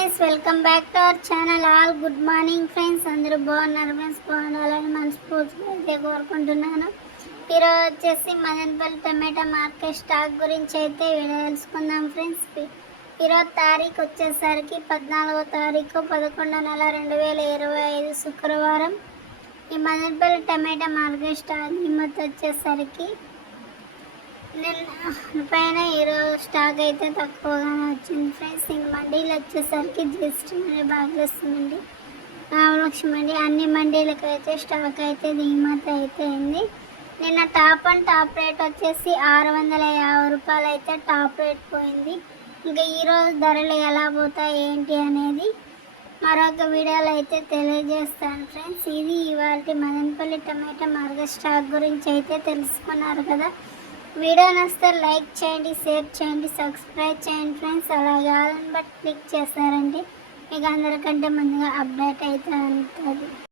Friends welcome back to our channel. All good morning friends. అందరూ బాగున్నారు friends? బాగుండాలని మనస్ఫూర్తిగా అయితే కోరుకుంటున్నాను. ఈరోజు వచ్చేసి మదనపల్లి టమాటా మార్కెట్ స్టాక్ గురించి అయితే తెలుసుకుందాం ఫ్రెండ్స్. ఈరోజు తారీఖు వచ్చేసరికి పద్నాలుగో తారీఖు పదకొండో నెల రెండు వేల ఇరవై ఐదు శుక్రవారం. ఈ మదనపల్లి టమాటా మార్కెట్ స్టాక్ కిమ్మత్ వచ్చేసరికి నిన్న పైన ఈరోజు స్టాక్ అయితే తక్కువగానే వచ్చింది ఫ్రెండ్స్. ఇంక మండీలు వచ్చేసరికి జిఎస్టీ మండి బాగా వస్తుందండి రామలక్ష్మి మండి అన్ని మండీలకు అయితే స్టాక్ అయితే దిగుమతి అయితే అయింది నిన్న టాప్ అండ్ టాప్ రేట్ వచ్చేసి ఆరు వందల యాభై రూపాయలు అయితే టాప్ రేట్ పోయింది. ఇంకా ఈరోజు ధరలు ఎలా పోతాయి ఏంటి అనేది మరొక వీడియోలో అయితే తెలియజేస్తాను ఫ్రెండ్స్. ఇది ఇవాళ మదనపల్లి టమాటా మార్కెట్ స్టాక్ గురించి అయితే తెలుసుకున్నారు కదా. వీడియో నచ్చితే లైక్ చేయండి షేర్ చేయండి సబ్స్క్రైబ్ చేయండి ఫ్రెండ్స్. అలాగే ఆల్ బట్ క్లిక్ చేస్తారండి మీకు అందరికంటే ముందుగా అప్డేట్ అయితే ఉంటుంది.